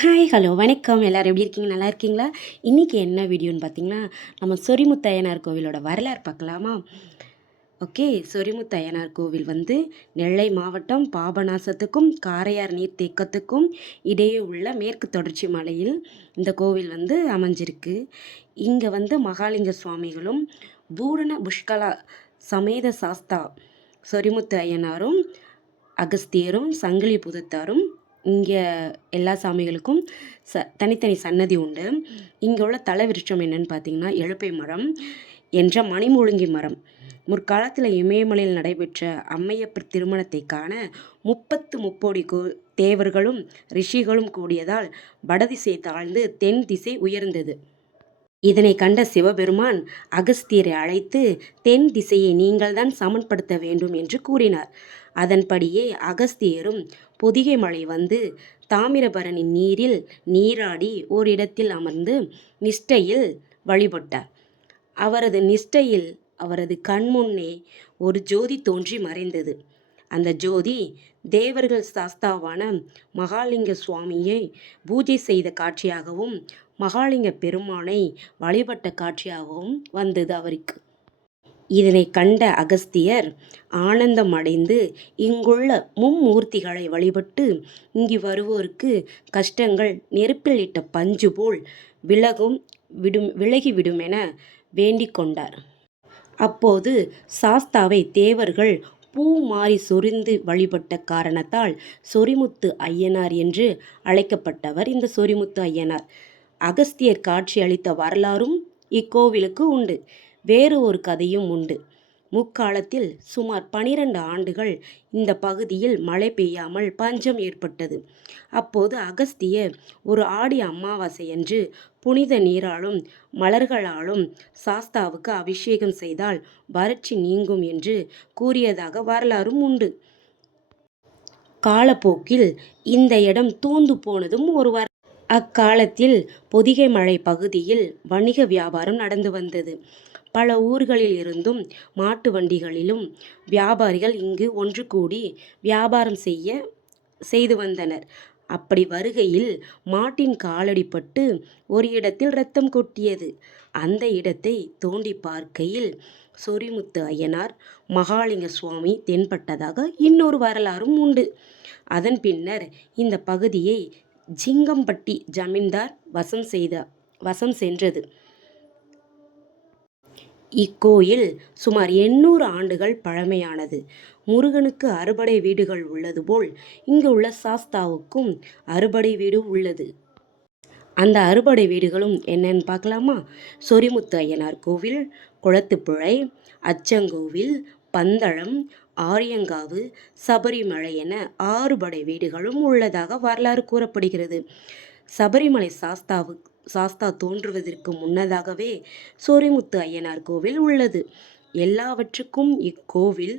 Hi hello வணக்கம். எல்லோரும் எப்படி இருக்கீங்க? நல்லா இருக்கீங்களா? இன்றைக்கி என்ன வீடியோன்னு பார்த்தீங்கன்னா, நம்ம சொரிமுத்து கோவிலோட வரலாறு பார்க்கலாமா? ஓகே. சொரிமுத்து கோவில் வந்து நெல்லை மாவட்டம் பாபநாசத்துக்கும் காரையார் நீர்த்தேக்கத்துக்கும் இடையே உள்ள மேற்கு தொடர்ச்சி மலையில் இந்த கோவில் வந்து அமைஞ்சிருக்கு. இங்கே வந்து மகாலிங்க சுவாமிகளும் பூரண புஷ்கலா சமேத சாஸ்தா சொரிமுத்து அய்யனாரும் அகஸ்தியரும் சங்கிலி புதத்தாரும் இங்கே எல்லா சாமிகளுக்கும் தனித்தனி சன்னதி உண்டு. இங்கே உள்ள தல விருட்சம் என்னன்னு பார்த்தீங்கன்னா, எழுப்பை மரம் என்ற மணிமுழுங்கி மரம். முற்காலத்தில் இமயமலையில் நடைபெற்ற அம்மையப்பர் திருமணத்தை காண 30 தேவர்களும் ரிஷிகளும் கூடியதால் வடதிசை தாழ்ந்து தென் திசை உயர்ந்தது. இதனை கண்ட சிவபெருமான் அகஸ்தியரை அழைத்து தென் திசையை நீங்கள்தான் சமன்படுத்த வேண்டும் என்று கூறினார். அதன்படியே அகஸ்தியரும் பொதிகை மலை வந்து தாமிரபரணி நீரில் நீராடி ஓரிடத்தில் அமர்ந்து நிஷ்டையில் வழிபட்டார். அவரது நிஷ்டையில் அவரது கண்முன்னே ஒரு ஜோதி தோன்றி மறைந்தது. அந்த ஜோதி தேவர்கள் சாஸ்தாவான மகாலிங்க சுவாமியை பூஜை செய்த காட்சியாகவும் மகாலிங்க பெருமானை வழிபட்ட காட்சியாகவும் வந்தது அவருக்கு. இதனை கண்ட அகஸ்தியர் ஆனந்தம் அடைந்து இங்குள்ள மும்மூர்த்திகளை வழிபட்டு இங்கு வருவோருக்கு கஷ்டங்கள் நெருப்பில் இட்ட பஞ்சு போல் விலகிவிடும் என வேண்டிக் கொண்டார். அப்போது சாஸ்தாவை தேவர்கள் பூ மாறி சொரிந்து வழிபட்ட காரணத்தால் சொரிமுத்து அய்யனார் என்று அழைக்கப்பட்டவர் இந்த சொரிமுத்து அய்யனார். அகஸ்தியர் காட்சி அளித்த வரலாறும் இக்கோவிலுக்கு உண்டு. வேறு ஒரு கதையும் உண்டு. முக்காலத்தில் சுமார் 12 ஆண்டுகள் இந்த பகுதியில் மழை பெய்யாமல் பஞ்சம் ஏற்பட்டது. அப்போது அகஸ்தியர் ஒரு ஆடி அமாவாசையன்று புனித நீராலும் மலர்களாலும் சாஸ்தாவுக்கு அபிஷேகம் செய்தால் வறட்சி நீங்கும் என்று கூறியதாக வரலாறும் உண்டு. காலப்போக்கில் இந்த இடம் தூந்து போனதும் ஒரு அக்காலத்தில் பொதிகை மலை பகுதியில் வணிக வியாபாரம் நடந்து வந்தது. பல ஊர்களில் இருந்தும் மாட்டு வண்டிகளிலும் வியாபாரிகள் இங்கு ஒன்று கூடி வியாபாரம் செய்து வந்தனர். அப்படி வருகையில் மாட்டின் காலடிப்பட்டு ஒரு இடத்தில் இரத்தம் கொட்டியது. அந்த இடத்தை தோண்டி பார்க்கையில் சொரிமுத்து அய்யனார் மகாலிங்க சுவாமி தென்பட்டதாக இன்னொரு வரலாறும் உண்டு. அதன் பின்னர் இந்த பகுதியை ஜிங்கம்பட்டி ஜமீன்தார் வசம் சென்றது. இக்கோயில் சுமார் 800 ஆண்டுகள் பழமையானது. முருகனுக்கு அறுபடை வீடுகள் உள்ளது போல் இங்கு உள்ள சாஸ்தாவுக்கும் அறுபடை வீடு உள்ளது. அந்த அறுபடை வீடுகளும் என்னன்னு பார்க்கலாமா? சொரிமுத்து அய்யனார் கோவில், குளத்துப்புழை, அச்சங்கோவில், பந்தளம், ஆரியங்காவு, சபரிமலை என 6 படை வீடுகளும் உள்ளதாக வரலாறு கூறப்படுகிறது. சபரிமலை சாஸ்தா தோன்றுவதற்கு முன்னதாகவே சொரிமுத்து அய்யனார் கோவில் உள்ளது. எல்லாவற்றுக்கும் இக்கோவில்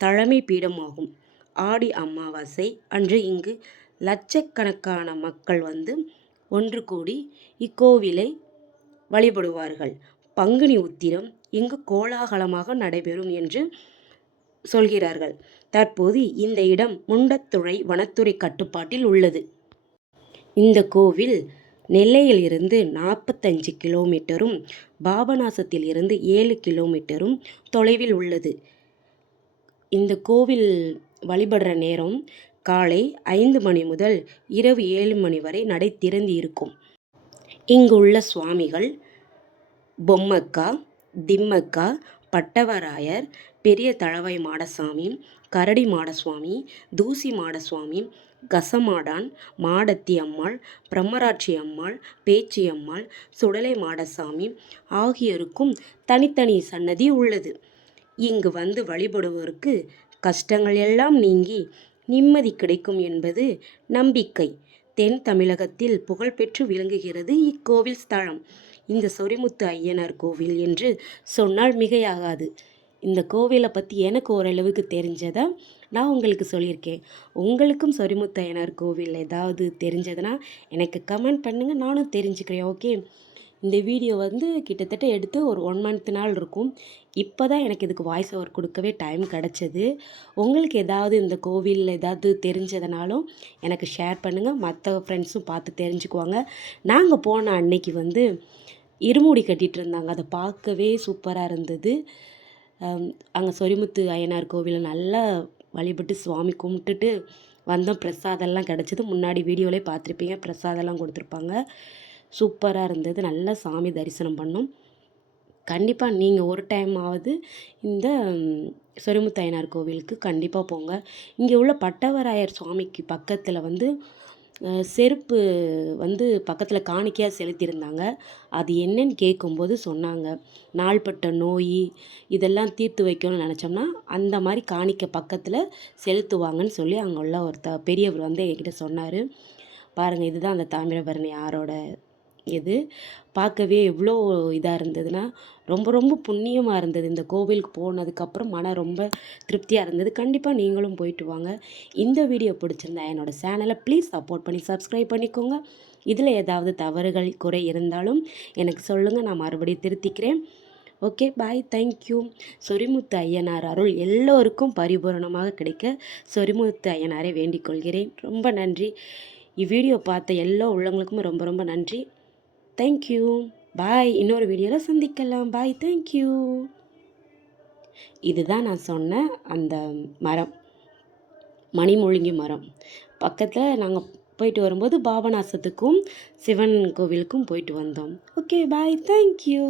தலைமை பீடமாகும். ஆடி அமாவாசை அன்று இங்கு லட்சக்கணக்கான மக்கள் வந்து ஒன்று கூடி இக்கோவிலை வழிபடுவார்கள். பங்குனி உத்திரம் இங்கு கோலாகலமாக நடைபெறும் என்று சொல்கிறார்கள். தற்போது இந்த இடம் முண்டத்துறை வனத்துறை கட்டுப்பாட்டில் உள்ளது. இந்த கோவில் நெல்லையில் இருந்து 45 கிலோமீட்டரும் பாபநாசத்தில் இருந்து 7 கிலோமீட்டரும் தொலைவில் உள்ளது. இந்த கோவில் வழிபடுற நேரம் காலை 5 மணி முதல் இரவு 7 மணி வரை நடை திறந்து இருக்கும். இங்கு உள்ள சுவாமிகள் பொம்மக்கா, திம்மக்கா, பட்டவராயர், பெரிய தளவாய் மாடசாமி, கரடி மாடசுவாமி, தூசி மாடசுவாமி, கசமாடான், மாடத்தி அம்மாள், பிரம்மராட்சி அம்மாள், பேச்சி அம்மாள், சுடலை மாடசாமி ஆகியோருக்கும் தனித்தனி சன்னதி உள்ளது. இங்கு வந்து வழிபடுவோருக்கு கஷ்டங்கள் எல்லாம் நீங்கி நிம்மதி கிடைக்கும் என்பது நம்பிக்கை. தென் தமிழகத்தில் புகழ்பெற்று விளங்குகிறது இக்கோவில் ஸ்தலம். இந்த சொரிமுத்து அய்யனார் கோவில் என்று சொன்னால் மிகையாகாது. இந்த கோவிலை பற்றி எனக்கு ஓரளவுக்கு தெரிஞ்சதை நான் உங்களுக்கு சொல்லியிருக்கேன். உங்களுக்கும் சொரிமுத்து அய்யனார் கோவில் ஏதாவது தெரிஞ்சதுன்னா எனக்கு கமெண்ட் பண்ணுங்கள், நானும் தெரிஞ்சுக்கிறேன். ஓகே. இந்த வீடியோ வந்து கிட்டத்தட்ட எடுத்து ஒரு 1 மந்த் நாள் இருக்கும். இப்போ தான் எனக்கு இதுக்கு வாய்ஸ் ஓவர் கொடுக்கவே டைம் கிடச்சது. உங்களுக்கு ஏதாவது இந்த கோவிலில் ஏதாவது தெரிஞ்சதுனாலும் எனக்கு ஷேர் பண்ணுங்கள். மற்ற ஃப்ரெண்ட்ஸும் பார்த்து தெரிஞ்சுக்குவாங்க. நாங்கள் போன அன்னைக்கு வந்து இருமுடி கட்டிகிட்டு இருந்தாங்க. அதை பார்க்கவே சூப்பராக இருந்தது. அங்கே சொரிமுத்து அய்யனார் கோவிலில் நல்லா வழிபட்டு சுவாமி கும்பிட்டுட்டு வந்தோம். பிரசாதம்லாம் கிடச்சிது. முன்னாடி வீடியோவிலே பார்த்துருப்பீங்க. பிரசாதம்லாம் கொடுத்துருப்பாங்க. சூப்பராக இருந்தது. நல்லா சாமி தரிசனம் பண்ணோம். கண்டிப்பாக நீங்கள் ஒரு டைமாவது இந்த சொரிமுத்து அய்யனார் கோவிலுக்கு கண்டிப்பாக போங்க. இங்கே உள்ள பட்டவராயர் சுவாமிக்கு பக்கத்தில் வந்து செருப்பு வந்து பக்கத்தில் காணிக்கையாக செலுத்தியிருந்தாங்க. அது என்னன்னு கேட்கும்போது சொன்னாங்க, நாள்பட்ட நோய் இதெல்லாம் தீர்த்து வைக்கணும்னு நினச்சோம்னா அந்த மாதிரி காணிக்கை பக்கத்தில் செலுத்துவாங்கன்னு சொல்லி அங்கே உள்ள பெரியவர் வந்து என்கிட்ட சொன்னார். பாருங்கள், இதுதான் அந்த தாமிரபரணி ஆறோட இது. பார்க்கவே எவ்வளோ இதாக இருந்ததுன்னா, ரொம்ப ரொம்ப புண்ணியமாக இருந்தது. இந்த கோவிலுக்கு போனதுக்கப்புறம் மனம் ரொம்ப திருப்தியாக இருந்தது. கண்டிப்பாக நீங்களும் போயிட்டு வாங்க. இந்த வீடியோ பிடிச்சிருந்தா என்னோடய சேனலை ப்ளீஸ் சப்போர்ட் பண்ணி சப்ஸ்கிரைப் பண்ணிக்கோங்க. இதில் ஏதாவது தவறுகள் குறை இருந்தாலும் எனக்கு சொல்லுங்கள், நான் மறுபடியும் திருத்திக்கிறேன். ஓகே, பாய், தேங்க்யூ. சொரிமுத்து அய்யனார் அருள் எல்லோருக்கும் பரிபூரணமாக கிடைக்க சொரிமுத்து அய்யனாரை வேண்டிக் கொள்கிறேன். ரொம்ப நன்றி. இவ்வீடியோ பார்த்த எல்லா உள்ளவங்களுக்கும் ரொம்ப ரொம்ப நன்றி. தேங்க்யூ. பாய். இன்னொரு வீடியோவில் சந்திக்கலாம். பாய். தேங்க்யூ. இதுதான் நான் சொன்ன அந்த மரம், மணிமுழுங்கி மரம். பக்கத்தில் நாங்கள் போயிட்டு வரும்போது பாபநாசத்துக்கும் சிவன் கோவிலுக்கும் போயிட்டு வந்தோம். ஓகே, பாய். தேங்க்யூ.